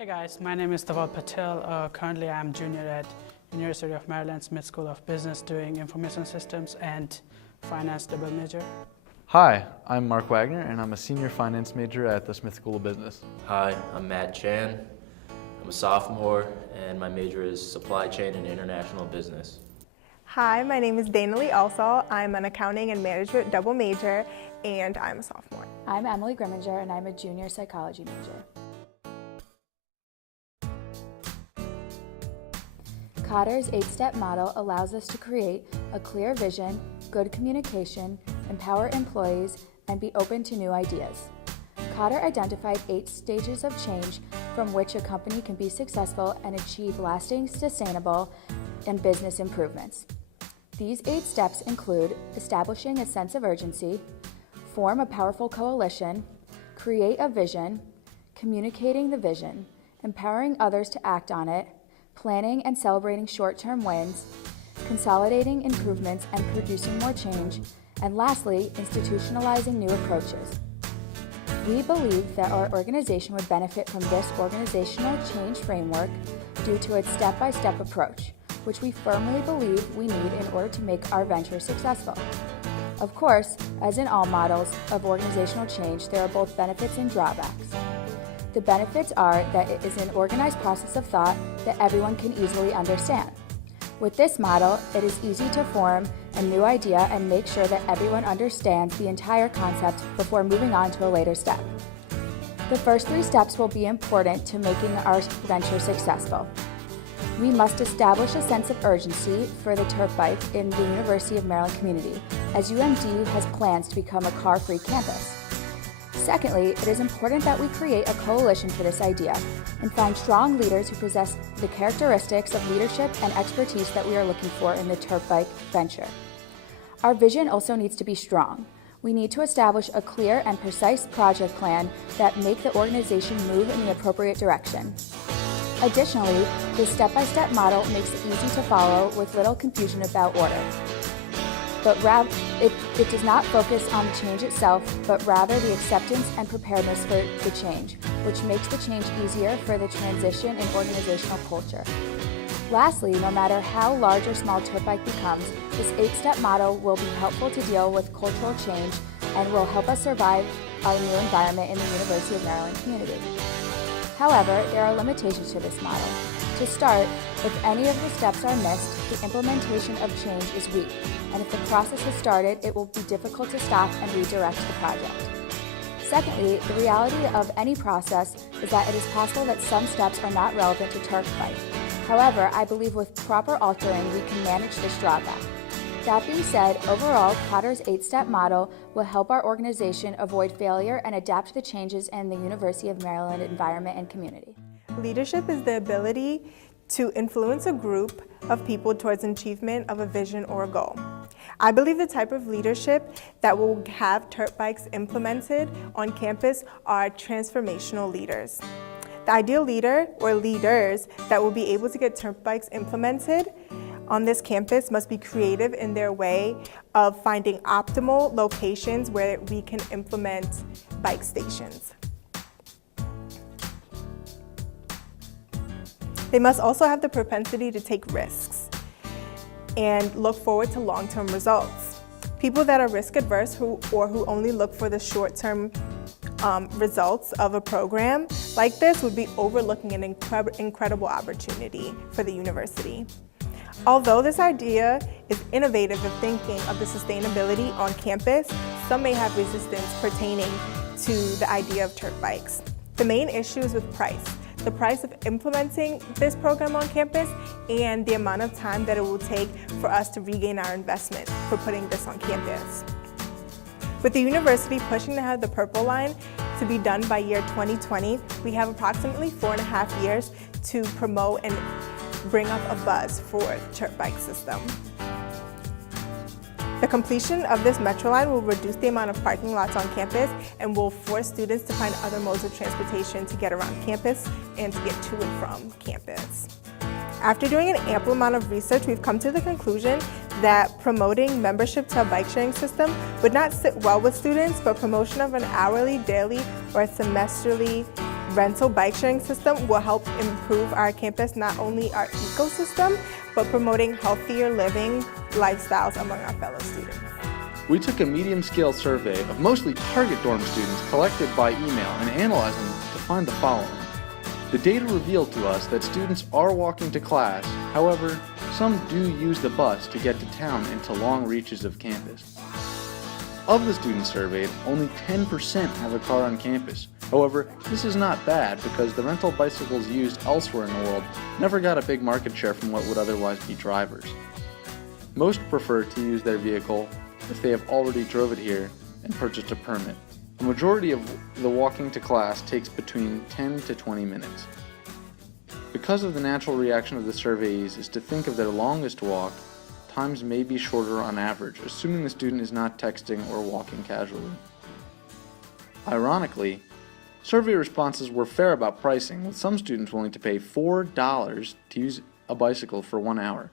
Hey guys, my name is Tawal Patel. Currently I'm junior at University of Maryland Smith School of Business doing information systems and finance double major. Hi, I'm Mark Wagner and I'm a senior finance major at the Smith School of Business. Hi, I'm Matt Chan. I'm a sophomore and my major is supply chain and international business. Hi, my name is Dana-lei also. I'm an accounting and management double major and I'm a sophomore. I'm Emily Grimminger and I'm a junior psychology major. Kotter's 8-step model allows us to create a clear vision, good communication, empower employees, and be open to new ideas. Kotter identified 8 stages of change from which a company can be successful and achieve lasting, sustainable, and business improvements. These 8 steps include establishing a sense of urgency, form a powerful coalition, create a vision, communicating the vision, empowering others to act on it, planning and celebrating short-term wins, consolidating improvements and producing more change, and lastly, institutionalizing new approaches. We believe that our organization would benefit from this organizational change framework due to its step-by-step approach, which we firmly believe we need in order to make our venture successful. Of course, as in all models of organizational change, there are both benefits and drawbacks. The benefits are that it is an organized process of thought that everyone can easily understand. With this model, it is easy to form a new idea and make sure that everyone understands the entire concept before moving on to a later step. The first 3 steps will be important to making our venture successful. We must establish a sense of urgency for the TerpBike in the University of Maryland community, as UMD has plans to become a car-free campus. Secondly, it is important that we create a coalition for this idea and find strong leaders who possess the characteristics of leadership and expertise that we are looking for in the TerpBike venture. Our vision also needs to be strong. We need to establish a clear and precise project plan that make the organization move in the appropriate direction. Additionally, this step-by-step model makes it easy to follow with little confusion about order. But it does not focus on the change itself, but rather the acceptance and preparedness for the change, which makes the change easier for the transition in organizational culture. Lastly, no matter how large or small TerpBike becomes, this 8-step model will be helpful to deal with cultural change and will help us survive our new environment in the University of Maryland community. However, there are limitations to this model. To start, if any of the steps are missed, the implementation of change is weak, and if the process has started, it will be difficult to stop and redirect the project. Secondly, the reality of any process is that it is possible that some steps are not relevant to TerpBike. However, I believe with proper altering, we can manage this drawback. That being said, overall, Kotter's 8-step model will help our organization avoid failure and adapt to the changes in the University of Maryland environment and community. Leadership is the ability to influence a group of people towards achievement of a vision or a goal. I believe the type of leadership that will have TerpBikes implemented on campus are transformational leaders. The ideal leader or leaders that will be able to get TerpBikes implemented on this campus must be creative in their way of finding optimal locations where we can implement bike stations. They must also have the propensity to take risks and look forward to long-term results. People that are risk-averse who only look for the short-term results of a program like this would be overlooking an incredible opportunity for the university. Although this idea is innovative in thinking of the sustainability on campus, some may have resistance pertaining to the idea of TerpBikes. The main issue is with price. The price of implementing this program on campus and the amount of time that it will take for us to regain our investment for putting this on campus. With the university pushing to have the Purple Line to be done by year 2020, we have approximately 4.5 years to promote and bring up a buzz for the TerpBike system. The completion of this Metro line will reduce the amount of parking lots on campus and will force students to find other modes of transportation to get around campus and to get to and from campus. After doing an ample amount of research, we've come to the conclusion that promoting membership to a bike sharing system would not sit well with students, but promotion of an hourly, daily, or semesterly rental bike sharing system will help improve our campus, not only our ecosystem, but promoting healthier living lifestyles among our fellow students. We took a medium-scale survey of mostly target dorm students collected by email and analyzed them to find the following. The data revealed to us that students are walking to class, however, some do use the bus to get to town and to long reaches of campus. Of the students surveyed, only 10% have a car on campus. However, this is not bad because the rental bicycles used elsewhere in the world never got a big market share from what would otherwise be drivers. Most prefer to use their vehicle if they have already drove it here and purchased a permit. The majority of the walking to class takes between 10 to 20 minutes. Because of the natural reaction of the surveyees is to think of their longest walk, times may be shorter on average, assuming the student is not texting or walking casually. Ironically, survey responses were fair about pricing, with some students willing to pay $4 to use a bicycle for 1 hour.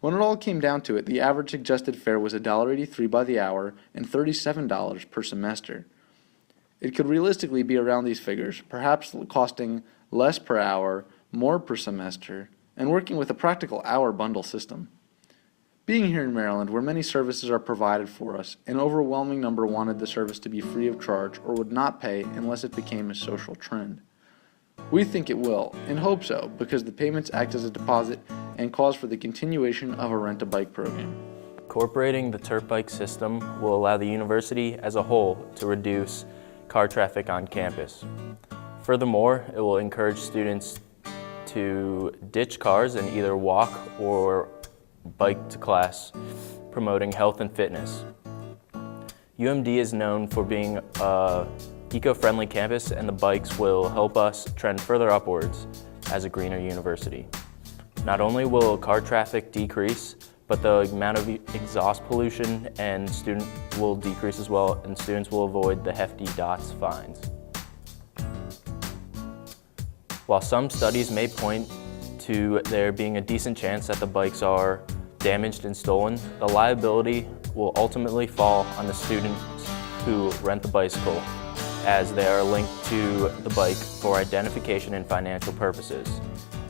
When it all came down to it, the average suggested fare was $1.83 by the hour and $37 per semester. It could realistically be around these figures, perhaps costing less per hour, more per semester, and working with a practical hour bundle system. Being here in Maryland, where many services are provided for us, an overwhelming number wanted the service to be free of charge or would not pay unless it became a social trend. We think it will, and hope so, because the payments act as a deposit and cause for the continuation of a rent-a-bike program. Incorporating the TerpBike system will allow the university as a whole to reduce car traffic on campus. Furthermore, it will encourage students to ditch cars and either walk or bike to class, promoting health and fitness. UMD is known for being an eco-friendly campus, and the bikes will help us trend further upwards as a greener university. Not only will car traffic decrease, but the amount of exhaust pollution and student will decrease as well, and students will avoid the hefty DOTS fines. While some studies may point to there being a decent chance that the bikes are damaged and stolen, the liability will ultimately fall on the students who rent the bicycle, as they are linked to the bike for identification and financial purposes.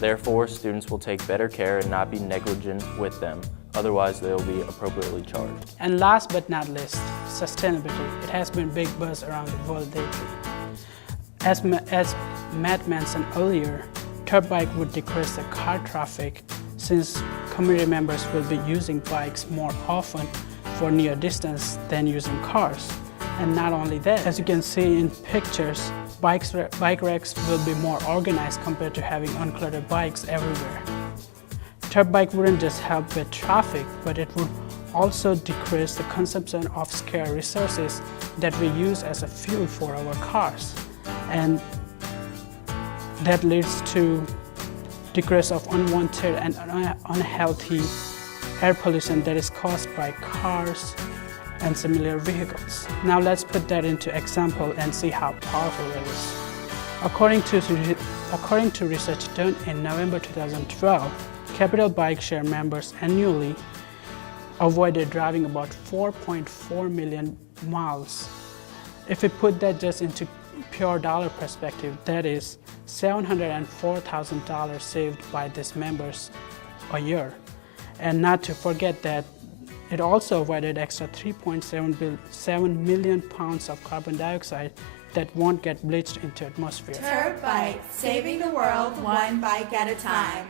Therefore, students will take better care and not be negligent with them. Otherwise, they will be appropriately charged. And last but not least, sustainability. It has been a big buzz around the world lately. As Matt mentioned earlier, TerpBike would decrease the car traffic since community members will be using bikes more often for near distance than using cars. And not only that, as you can see in pictures, bike racks will be more organized compared to having uncluttered bikes everywhere. TerpBike wouldn't just help with traffic, but it would also decrease the consumption of scarce resources that we use as a fuel for our cars. And that leads to decrease of unwanted and unhealthy air pollution that is caused by cars and similar vehicles. Now let's put that into example and see how powerful it is. According to research done in November 2012, Capital Bike Share members annually avoided driving about 4.4 million miles. If we put that just into pure dollar perspective, that is $704,000 saved by these members a year. And not to forget that it also avoided extra 3.7 million pounds of carbon dioxide that won't get bleached into atmosphere. TerpBike, saving the world one bike at a time.